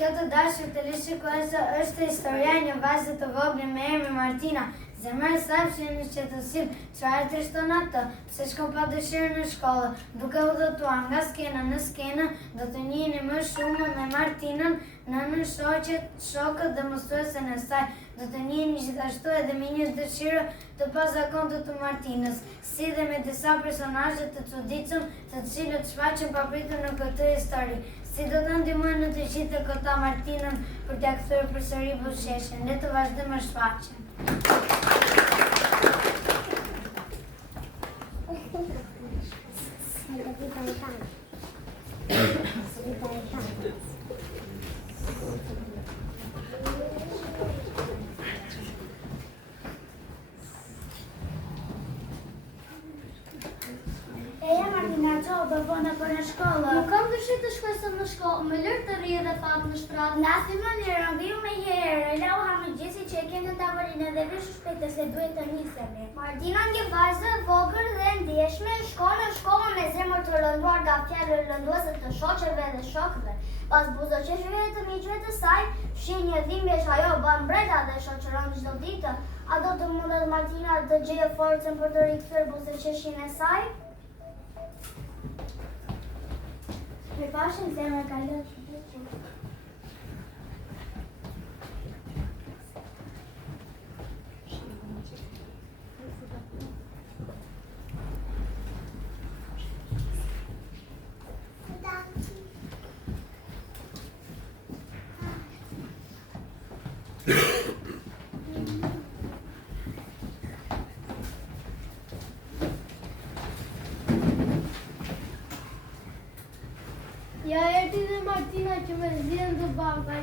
Kjo të dashur të lishikuese është historia e një vajze të vogël me emrin Martina. Zemra e saj fshin në qetësim, çfarë trishton atë, pse shkon pa dëshirë në shkollë. Duke udhëtuar nga skena në skenë, do të njihni më shumë me Martinën, nënën, shokët dhe mësuesen e saj. Do të njihni gjithashtu edhe me një dëshirë të pazakontë të Martinës, si dhe me disa personazhe të çuditshëm, të cilët shfaqen papritur në këtë histori. Si do të ndihmojnë në të gjithë këta Martinën për t'ia kthyer përsëri buzëqeshjen. Le të vazhdojmë shfaqjen. Bëvona për në shkollë. Nuk kam dëshirë të shkoj sot në shkollë, më lër të rri edhe fat në shtratë. Nasi më një rëngiu me herë, lau Hamëgjesi që e kemë në tavolinë dhe vesh shpejtë se duhet të nisemi. Martina një vajzë vogël dhe ndjeshme shkon në shkollë me zemër të lënduar nga fjalë lënduese të shoqeve dhe shokëve. Pas buzëqeshjeve të miqve të saj, fshin një dhimbje që ajo bën mbreta dhe shoqëron çdo ditë. A do të mundet Martina të gjejë forcën për të rikthyer buzëqeshjen e saj? Përpashën zemër ka lënë. Ja erdhi dhe Martina që me zhjën të banka.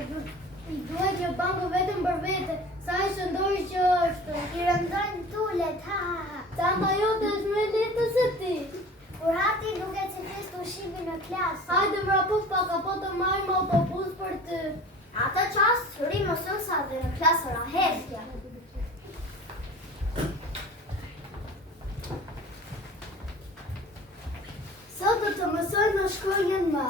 I duhet që banku vetëm për vete, sa i shëndori që është. I rëndojnë tullet, ha. Tanta jote është me letë se ti. Por hati duket që fes të ushivi në klasë. Hajde vrapuf pak apo të marrim autobus për ty. Atë qast, rri mësuesa dhe në klasë rahesja. Sot do të mësoj në shkronjën më.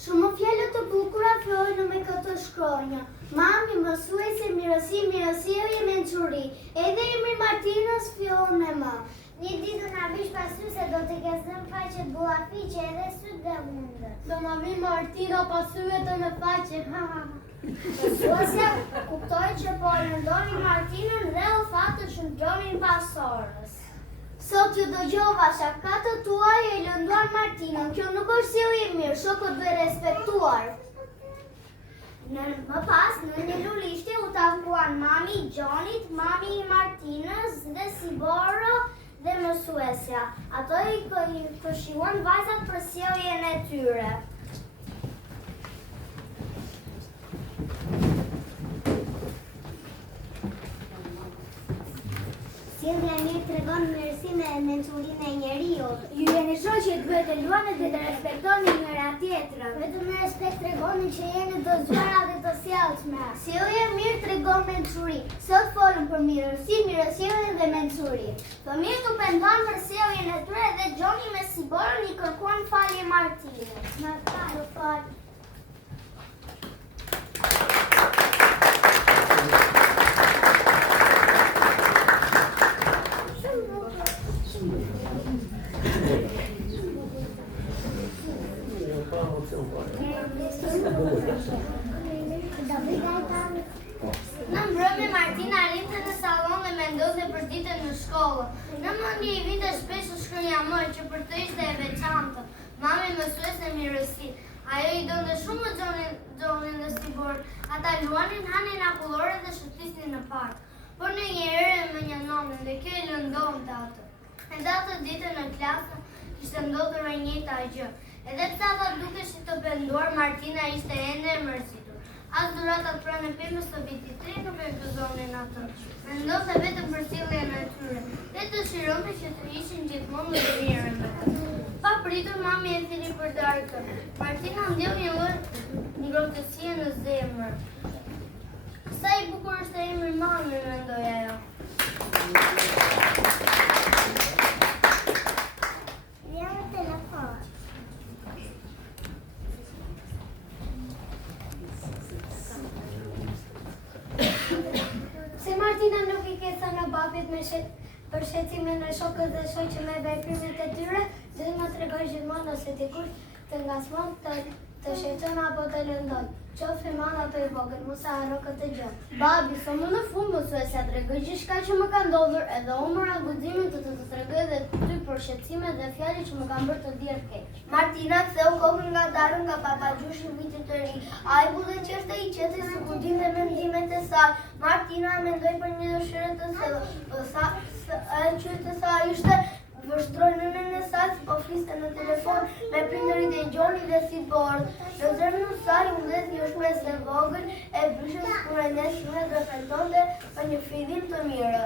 Shumë fjalë të bukura fillojnë me këtë shkronjë. Mami, mësuese, mirësi, mirësjellje, mençuri. Edhe emri Martinës fillon me M. Një ditë na vish pasur se do të gëzëm faqet bullafiqe edhe syt dhe mundë. Do na vi Martina pasyve të në faqe. Mësuesja kuptoi që po lëndonin Martinën dhe u fatë që ndronin pas orës. Sot që dëgjova shakat tuaj e lënduar Martinën. Kjo nuk është sjellje e mirë, shokët duhet respektuar. Më pas, në një lulishte u takuan mami i Gjonit, mami i Martinës dhe Siboro dhe mësuesja. Ato i këshilluan vajzat për sjelljen e tyre. Sjellja e mirë tregon mirësinë e mençurinë e njeriut. Ju jeni shoqë duhet të luani dhe të respektoni njëra tjetrën. Vetëm me respekt tregoni që jeni të zgjuara dhe të sjellshme. Sjellja e mirë tregon mençuri. Sot folëm për mirësi, mirësjellje dhe mençuri. Fëmijët u penduan për sjelljen e tyre dhe Gjoni me Siborën i kërkuan falje Martinës. Na fal. Në mbrëmje Martina arrinte në sallon dhe mendonte për ditën në shkollë. Në mendje i vinte shpesh shkronja M që për të ishte e veçantë. Mami mësuese mirësi. Ajo i donte shumë Gjonin dhe Sibor. Ata luanin, hanin akullore dhe shëtisnin në park. Por në një herë më njënonin dhe kjo i lëndonte atë. Edhe atë ditë në klasë kishte ndodhur e njëjta gjë. Edhe pse ata dukeshin të penduar, Martina ishte ende e mërzitur. As dhuratat pranë pemës së vitit 3 nuk e gëzonin atë. Mendonte vetëm për sjelljen e tyre. Dhe dëshironte që të ishin gjithmonë të mirë me të. Pa pritur mami e thiri për darkë. Martina ndjell një lloj ngrohtësie në zemër. Sa i bukur është emri mami, mendoj ajo. Se Martina nuk I ke thënë babit me për shqetësimin e shokët dhe shoqë me veprimet e tyre, dhe më tregoj gjithmonë ose dikush të ngasmon të shqetëson apo të lëndon. Qoftë I madh apo I vogël, mos e harro këtë gjë. Babi, sa më në fund mos e sa tregoj gjithçka që më ka ndodhur, edhe unë mora guximin të tregoj edhe ty për shqetësimet dhe fjalët që më kanë bërë të ndier keq. Martina ktheu kokën nga darën nga papagjushi vitit të ri. Ai budhe qeshte I qetë si kur dinte mendimet e saj. Martina mendoi për një dëshirë të thellë. Ai qytet sa ishte vështroi nënën e saj po fliste në telefon me prindërit e Gjonit dhe si bord. Në zemrën e saj u ndez një shpresë e vogël e byshës kur e nesër dhe pretendonte për një fillim të mirë.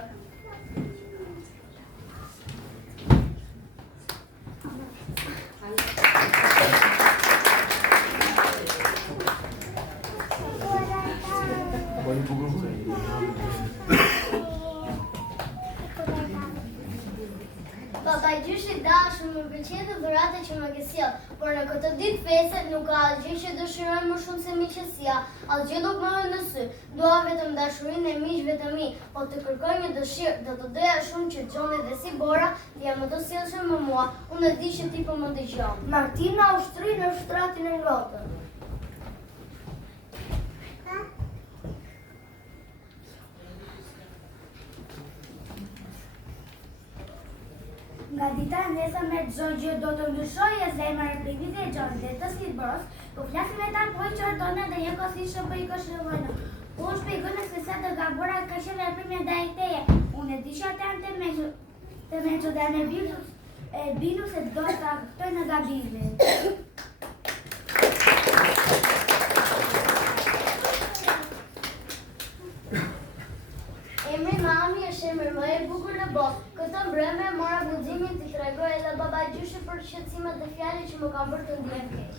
Papagjushi dashur më pëlqen dhuratat që më ke sjell, por në këtë ditë feste nuk ka asgjë që dëshiroj më shumë se miqësia. Asgjë nuk më vjen në sy. Dua vetëm dashurinë e miqve të mi, po të kërkoj një dëshirë, do të doja shumë që Gjoni dhe si Bora të janë më të sjellshëm me mua. Unë e di që ti po më dëgjon. Martina ushtri në shtratin e ngrohtë. Nga dita e nesërme Xhoxhi do të ndryshojë zemra e prindit e Gjonit dhe të Silborës, po flasin me ta po I qortonë dhe një kosishë po I këshillojnë. Po shpjegojnë se sa të gabora ka qenë veprimi ndaj teje. Unë e di që ata janë të meço dhe në binu se do ta këtoj në gabimin. Emri mami është emri më I bukur në botë. Këtë mbrëmje mora guximin të tregoj edhe babagjushi për shqetësimet dhe fjalët që më kanë bërë të ndihem keq.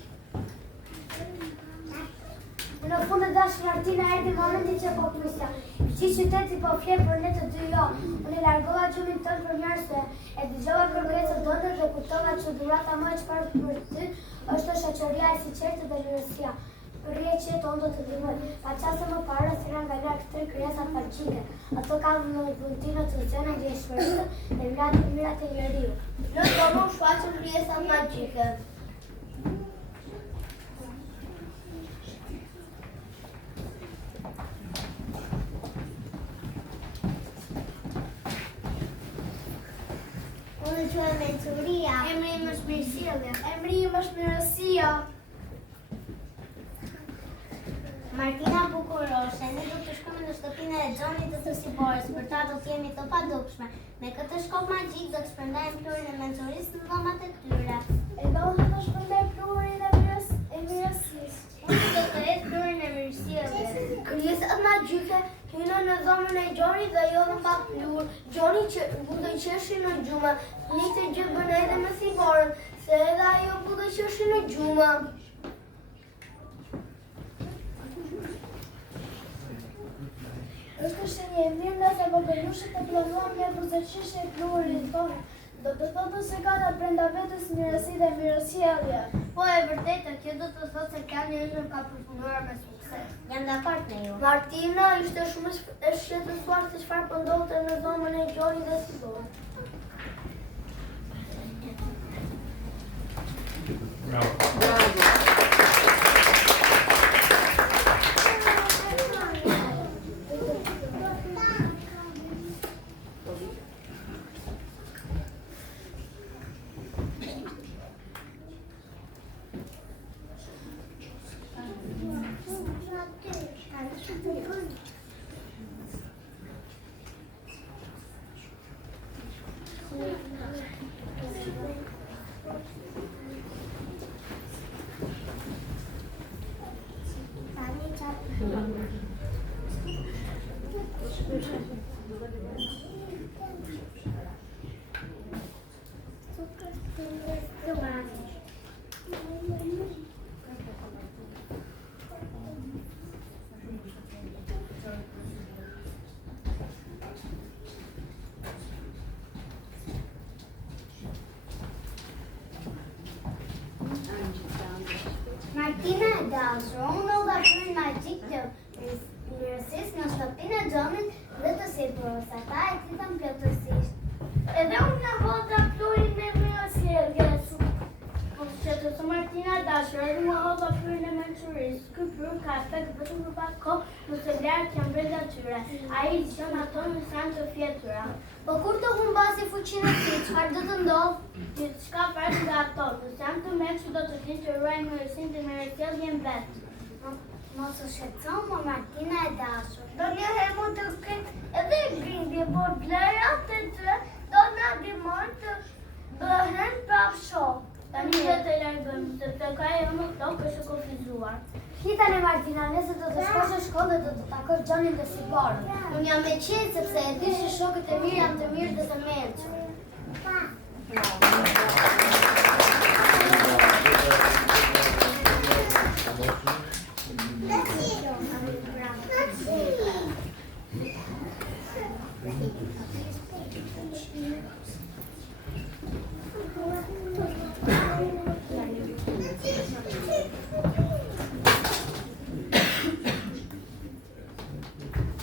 Në fund të dashur Martina erdhi momenti që po prisja. Që qyteti po flet për ne të dy jo. Unë largova gjumin tënd për një arsye. E dëgjova kërkesën tënde dhe kuptova që dhurata më e çfarë për ty është shoqëria e sinqertë dhe mirësia. Rrie që tonë do të ndihmoj. Pa çaste më parë sira nga larg tre krijesa faqike. Ato kanë në vulltinë të zëna dhe shpërtë dhe mirat e njeriu. Në tonë shfaqën krijesa magjike. Unë quhem Mençuria. Emri im është Mirësjellja. Emri im është Mirësia. Martina bukuroshe, ne do të shkojmë në shtëpinë e Gjonit të Siborës, për ta do të jemi të padukshme. Me këtë shkop magjik do të shpërndajmë pluhurin e mençurisë në dhomat e tyre. E do të shpërndaj pluhurin e mirësisë. Unë do të hedh pluhurin e mirësjelljes. Krijesat magjike hynën në dhomën e Gjonit dhe jodhën pa pluhur. Gjoni që budë qeshi në gjumë, një të gjë bën edhe me Siborën, se edhe ajo budë qeshi në gjumë. Është shenjë e mirë nëse babagjushi të planuar me buzëqeshje e pluhurit tonë. Do të thotë se ka nga brenda vetës mirësi dhe mirësjellje. Po e vërtetë, kjo do të thotë se plani ynë ka përfunduar me sukses. Jam dakord me ju. Martina ishte shumë e shqetësuar se çfarë po ndodhte në dhomën e Gjonit dhe Siborës. dashur, unë do kryej magjik të mirësisë në shtëpinë e Gjonit dhe të sipërës, ata e titën plotësisht. Edhe unë në hota plurin me mirësjelljes. Që të Martina dashur, edhe në hota plurin e mençurisë. Ky plur ka efekt vetëm për pak kohë, nëse vlerët janë brenda tyre. Ai lëshon ato në sen të fjetura. Po kur të humbasi fuqinë e tij, çfarë do të ndodhë? Diçka farë nga ato, nëse janë të mençur do të dinë që ruajnë mirësinë dhe mirësjelljen vetë. Mos u shqetëso më Martina e dashur. Do njëherë mund të ketë edhe grindje, por vlerat e tyre do na ndihmojnë të bëhen prapë shok. Tani le të largojmë, sepse ka e më tokë është kufizuar. Tani Martina, nëse do të shkosh në shkollë do të takosh Gjonin dhe Siborën. Unë jam me qenë sepse e di që shokët e mirë janë të mirë dhe të mençur.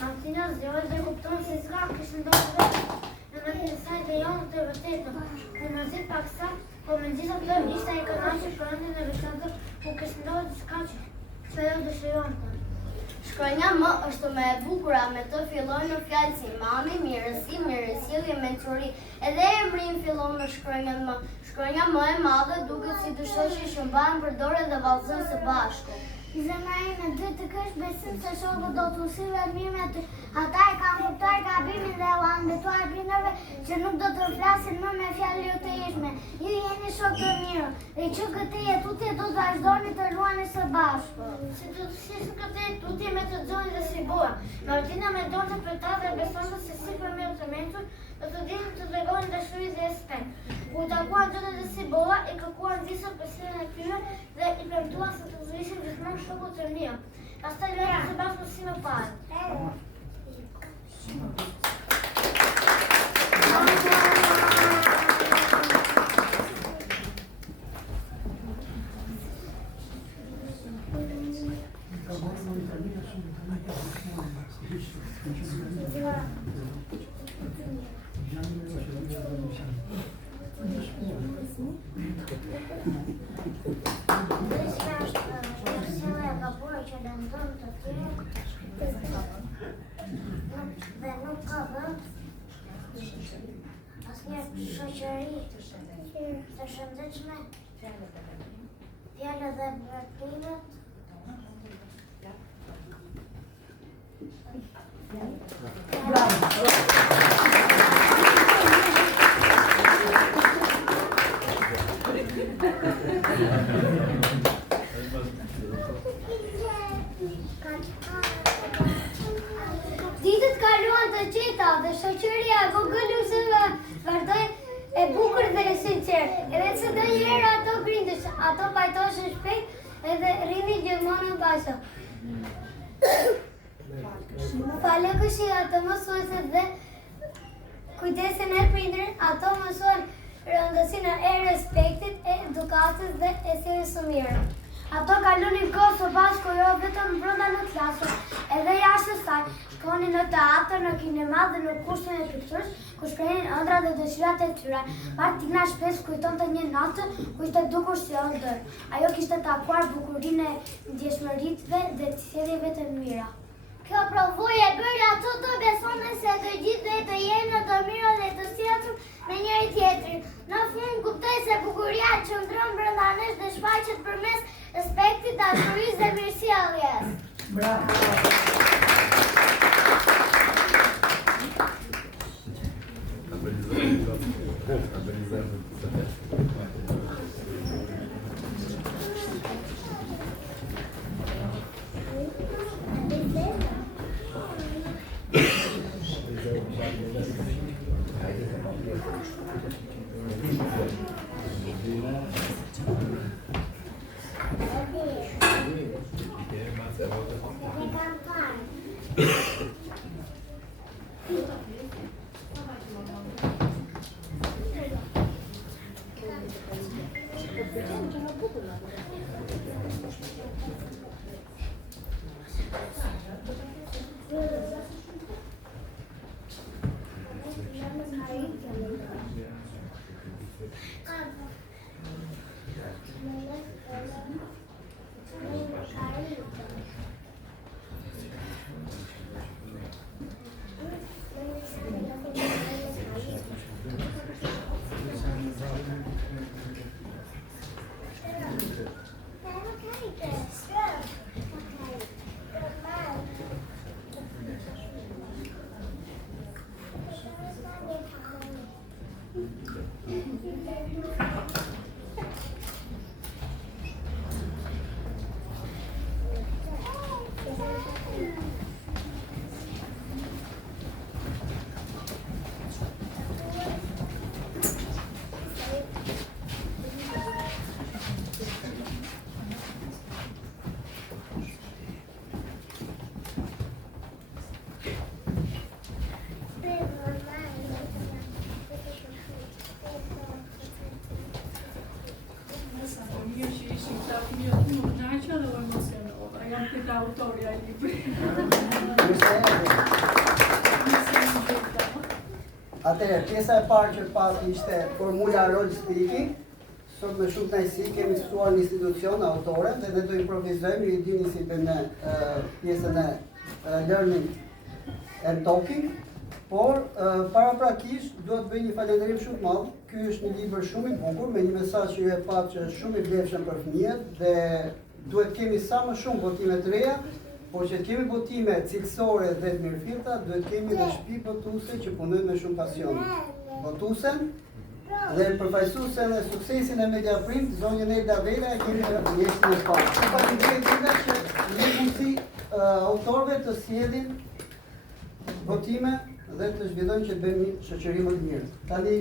Martina zgjohet dhe kupton se s'ka kishë ndodhur vetë. Në mendjen e saj dhe janë të vërtetën. Në mëzit pak sa, po me gjitha këto ishte ai kënaqur për rendin e veçantë ku kishë ndodhur diçka që ajo dëshironte. Shkronja M është më e bukura, me të fillon në fjalë si mami, mirësi, mirësjellje, mençuri. Edhe emri fillon me shkronjën M. Shkronja M e madhe duket si dy shoqe që mbahen përdore dhe vallëzojnë së bashku. Zemra ime dy të kesh besim se shokët do të usillet mirë me ty. Ata e kanë kuptuar gabimin dhe u ambetuar prindërve që nuk do të flasin më me fjalë jo të ishme. Ju jeni shokë të mirë dhe që këtë jetutje do të vazhdoni të luani së bashku. Si do të shisë këtë jetutje me të Gjonin dhe Siborën. Martina mendonte për ta dhe besonte se si për mirë të mençur do të dinë të tregojnë dashuri dhe respekt. Kur takuan Gjonin dhe Sibora, i kërkuan disa përshirën e tyre dhe i premtuan se të ishin gjithmonë shokut të mirë. Pastaj luajtën së bashku si më parë. Dhe nuk ka vend asnjë shoqëri të shëndetshme, fjalë dhe vërtimet. Ditët kaluan të qeta dhe shoqëria e vogëluesve vazhdoi e bukur dhe e sinqertë. Edhe se ndonjëherë ato grindësh, ato pajtoheshin shpejt edhe rrinin gjithmonë bashkë. Falëkëshi ato mësuesit dhe kujdesin e prindërit, ato mësuan rëndësinë e respektit, e edukatës dhe e sjelljes së mirë. Ato kalunin kohë së bashku jo vetëm brenda në klasë, edhe jashtë saj. Shkonin në teatr, në kinema dhe në kursin e pikturës, ku shprehin ëndrat dhe dëshirat e tyre. Martina shpesh kujtonte një natë ku ishte dukur si ëndër. Ajo kishte takuar bukurinë e ndjeshmëritëve dhe të sjelljes të mira. Kjo provojë e bëri ato të besonin se të gjithë të jenë të mirë dhe të sjellshëm me njëri tjetrin. Në fund kuptoi se bukuria qëndron brenda nesh dhe shfaqet përmes respektit, dashurisë dhe mirësjelljes. Atëherë, pjesa e parë që pati ishte formula role speaking. Sot me shumë kënaqësi kemi ftuar në institucion autoren dhe ne do improvizojmë, ju dini si bëjmë pjesën e learning and talking. Por paraprakisht duhet bëj një falënderim shumë të madh. Ky është një libër shumë i bukur me një mesazh që ju e patë që është shumë i vlefshëm për fëmijët dhe duhet kemi sa më shumë votime të reja, por që kemi votime cilësore dhe të mirëfillta, duhet kemi dhe shtëpi votuese që punojnë me shumë pasion. Votuesen dhe përfaqësuesen e suksesin e Mediaprint, zonjën Elda Vela, e kemi në pjesën e parë. Faleminderit që jeni mundësi autorëve të sjellin votime dhe të zhvillojnë që të bëjmë një shoqëri më të mirë. Tani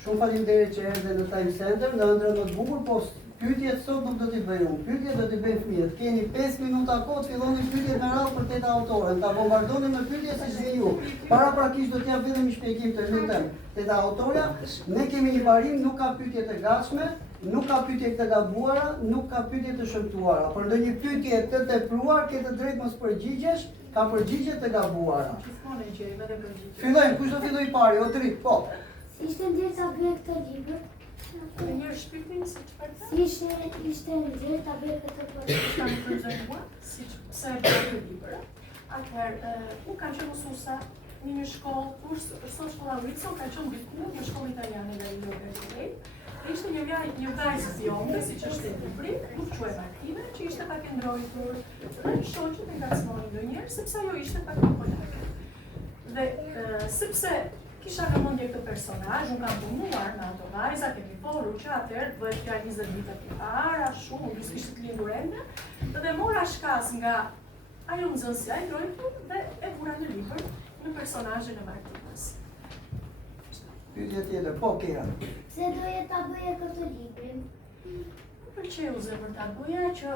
shumë faleminderit që erdhe në Time Center, në ëndrrën më të bukur, po pyetjet sot nuk do t'i bëj unë, pyetjet do t'i bëjnë fëmijët. Keni 5 minuta kohë të filloni pyetjet me radhë për teta autoren, ta bombardoni me pyetje si jeni ju. Paraprakisht do t'jap vetëm një shpjegim të lutem teta autorja. Ne kemi një parim, nuk ka pyetje të gatshme, nuk ka pyetje të gabuara, nuk ka pyetje të shëmtuara. Për ndonjë pyetje të tepruar, ke të drejtë mos përgjigjesh, ka përgjigje të gabuara. Fillojmë, kush do filloj pari? Otri, po. Si ishte nxjerrë ta bëj këtë libër? Në një shpytim si çfarë? Si ishte nxjerrë ta bëj këtë projekt? Ta më përgjigj si pse e bëj këtë libër. Atëherë, unë kam qenë mësuesa në një shkollë, kurs sot shkolla Wilson, ka qenë diku në shkollë italiane dhe Universiteti. Ishte një vajzë bjonde, siç është e libri, nuk quhet Martina, që ishte pak e ndrojtur, dhe shoqet e ngacmonin ndonjëherë sepse ajo ishte pak polake. Dhe sepse kisha në mendje këtë personazh, unë kam punuar me ato vajza, kemi folur që atëherë bëhet fjalë 20 vite të para, shumë, nuk ishte të lindur ende, dhe mora shkas nga ajo nxënësja e ndrojtur dhe e vura në libër në personazhin e Martinës. Pyetje tjetër, po Kera. Pse doje ta bëje këtë librin? Më pëlqeu zemër ta bëja që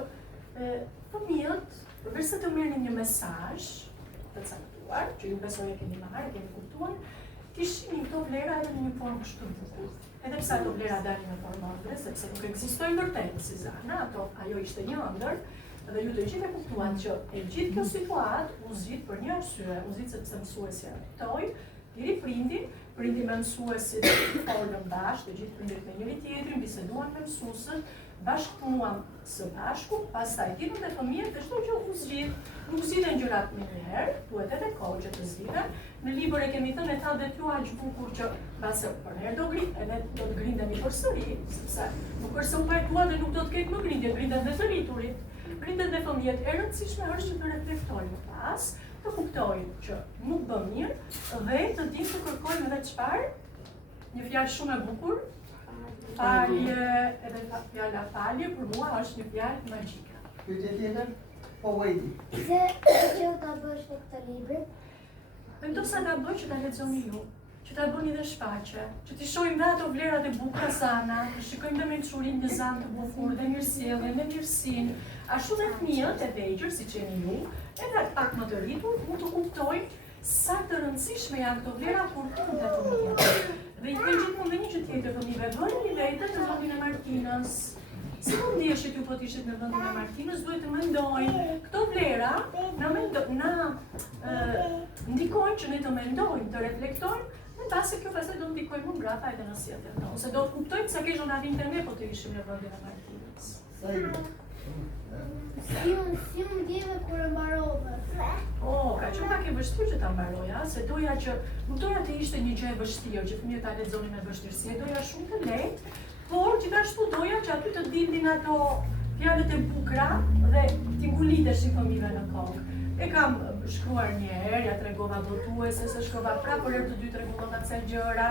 fëmijët, përveç se të merrnin një mesazh të caktuar, që ju besoj e keni marrë, e keni kuptuar, të shihnin këto vlera edhe në një formë kështu të bukur. Edhe pse ato vlera dalin në formë ëndre, sepse nuk ekzistojnë vërtet si zana, ajo ishte një ëndër, dhe ju të gjithë e kuptuan që e gjithë kjo situatë u zgjidh për një arsye, u zgjidh sepse mësuesja rritoi, deri prindi me mësuesit folën bashkë, të gjithë prindërit me njëri tjetrin, biseduan me mësuesët, bashkëpunuan së bashku, pastaj ditën e fëmijët dhe çdo gjë u zgjidh. Nuk zgjidhen gjërat me njëherë, duhet edhe kohë që të zgjidhen. Në libër e kemi thënë ta dhe t'ju aq bukur që mbase për herë do të grindemi përsëri, sepse nuk është se u pajtua dhe nuk do të ketë më grindje, grinden dhe të rriturit. Grinden dhe fëmijët, e rëndësishme është që të reflektojnë pas, të kuptojnë që nuk bën mirë dhe të dinë të kërkojnë edhe çfarë? Një fjalë shumë e bukur, falje, edhe fjala falje për mua është një fjalë magjike. Pyetje tjetër? Po Wadi. Pse që ta bësh këtë libër? Vendosa ta bëj që ta lexoni ju, që ta bëni dhe shfaqje, që t'i shohim dhe ato vlerat e bukura zana, të shikojmë dhe mençurinë në zanë të bukur dhe mirësjelljen dhe mirësinë, ashtu dhe fëmijët e vegjël siç jeni ju, edhe pak më të rritur, mund të kuptojnë sa të rëndësishme janë këto vlera kur punë të fëmijët. Dhe i them gjithmonë një gjë tjetër fëmijëve, bëni vetë në vendin e Martinës. Si mund ndjeshit ju po të ishit në vendin e Martinës, duhet të mendojnë këto vlera na ndikojnë që ne të mendojnë, të reflektojnë, në base kjo pastaj do ndikojnë më mbrapa edhe në sjelljen tonë, ose do të kuptojnë sa kesh na vinte ne po të ishim në vendin e Martinës. Si më ndjeve kur e mbarove? Ka qenë pak e vështirë që ta mbaroja, se doja që nuk doja të ishte një gjë e vështirë, që fëmijët ta lexonin me vështirësi, doja shumë të lehtë, por gjithashtu doja që aty të dindin ato fjalët e bukura dhe t'i nguliteshin fëmijëve në kokë. E kam shkruar një herë, ja tregova votuese, se shkova prapë për herë të dytë rregullova ca gjëra,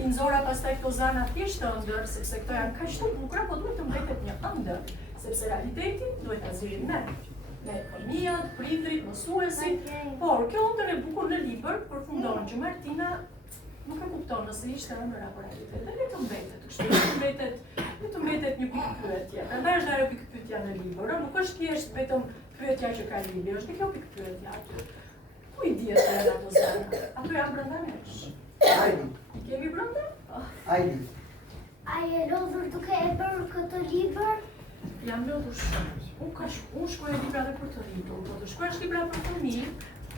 i nxora pastaj këto zana thjesht ëndër, sepse këto janë kaq të bukura, po duhet të mbetet një ëndër, sepse realiteti duhet ta zgjidhim ne fëmijët, prindrit, mësuesit, por kjo ëndër e bukur në libër përfundon që Martina nuk e kupton nëse ishte ëndër apo realitet. Dhe le të mbetet, kështu le të mbetet një pikë pyetje. Prandaj është ajo pikë pyetja në libër, nuk është thjesht vetëm pyetja që ka libri, është kjo pikë pyetja aty. Ku i dihet se janë ato zana? Ato janë brenda nesh. Ajdi. I kemi brenda? Ajdi. A je lodhur duke e bërë këtë libër? Jam lodhur shumë. Unë shkruaj libra dhe për të rritur, po të shkruash libra për fëmijë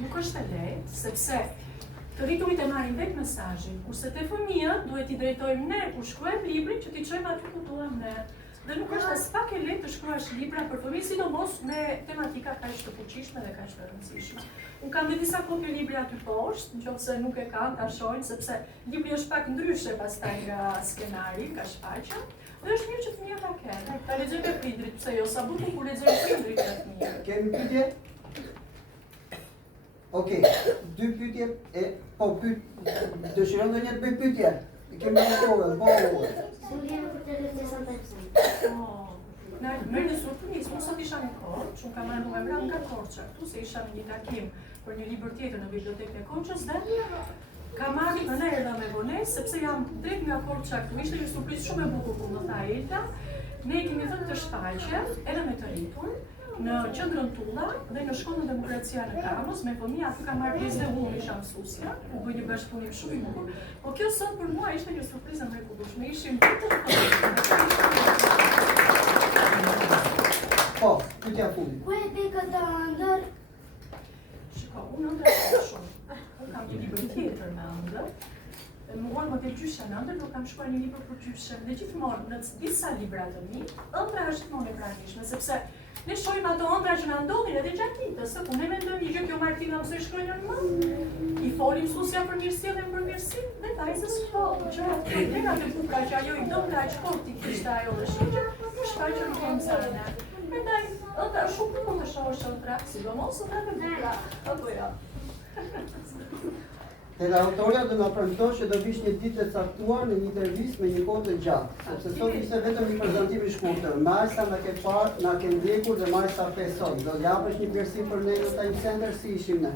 nuk është e lehtë, sepse të rriturit e marrin vetë mesazhin, kurse te fëmijët duhet i drejtojmë ne kur shkruajmë librin që t'i çojmë aty ku duam ne. Dhe nuk është as pak e lehtë të shkruash libra për fëmijë, sidomos me tematika kaq të fuqishme dhe kaq të rëndësishme. Unë kam dhe disa kopje libri aty poshtë, nëse nuk e kanë ta shohin, sepse libri është pak ndryshe pastaj nga skenari, ka shfaqja. Dhe është mirë që fëmijët ta kenë. Ta lexojnë me prindrit, pse jo, sa bukur kur lexojnë prindrit me fëmijët. Kemi pyetje? Okej, dy pyetje po dëshiron ndonjë të bëj pyetje? Kemi autorën, po. Merë në surpriz, unë sot isha në Korçë, unë kam marrë numra nga Korça këtu, se isha në një takim për një libër tjetër në bibliotekën e Korçës dhe kam marrë në erdha me vonesë, sepse jam drejt nga Korça këtu, ishte një surprizë shumë e bukur kur më tha Elta. Ne kemi thënë të shfaqem edhe me të rritur në qendrën Tulla dhe në shkollën Demokracia në Kamos, me fëmijë aty kam marrë pjesë dhe unë isha mësuesja, u bë një bashkëpunim shumë i bukur. Po kjo sot për mua ishte një surprizë mrekullueshme. Ishim Po, pyetja fundit. Ku e di këtë ëndër? Shiko, unë ëndër shumë. Unë kam një libër tjetër me ëndër. Mua më të gjysha në ëndër, nuk kam shkuar një libër për gjyshem. Dhe gjithmonë, në disa libra të mi, ëndra është gjithmonë e pranishme, sepse ne shohim ato ëndra që na ndodhin edhe gjatë ditës, se ku ne mendojmë një gjë kjo Martina mësoj shkruajnë normal. I folim mësuesja për mirësinë dhe për mirësinë, dhe vajzës po, gjërat problemat e bukura që ajo i donte aq fort i kishte ajo dhe shoqja, shfaqen në mësane. Prandaj, ëndra shumë bukur të shohësh ëndra, sidomos ëndra të bukura, apo jo. Edhe autoria do na premton që do vish një ditë të caktuar në një intervistë me një kohë të gjatë, sepse sot ishte vetëm një prezantim i shkurtër. Marsa na ke parë, na ke ndjekur dhe Marsa pesoj. Do japësh një përsi për ne në Time Center si ishim ne.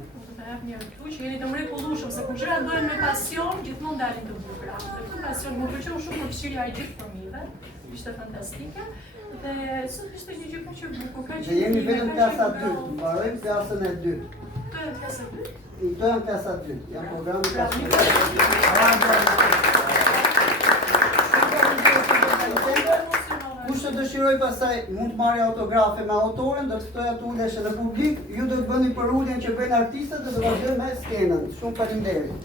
Një këtu që jeni të mrekullueshëm, se kur gjërat bëhen me pasion, gjithmonë dalin të bukura. Dhe këtë pasion më pëlqeu shumë përfshirja e gjithë fëmijëve, ishte fantastike. Dhe sot ishte një gjë kaq e bukur, kaq. Dhe jemi vetëm klasa 2, mbarojmë klasën e 2. Këto janë klasa 2. Këto janë klasa 2, janë programi klasë 2. Kush të dëshiroj pasaj mund të marrë autografe me autoren, do të ftoja të ulesh edhe publik, ju do të bëni për ulljen që bëjnë artistët dhe do vazhdojmë me skenën. Shumë faleminderit.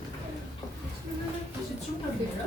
Ishit shumë të mirë.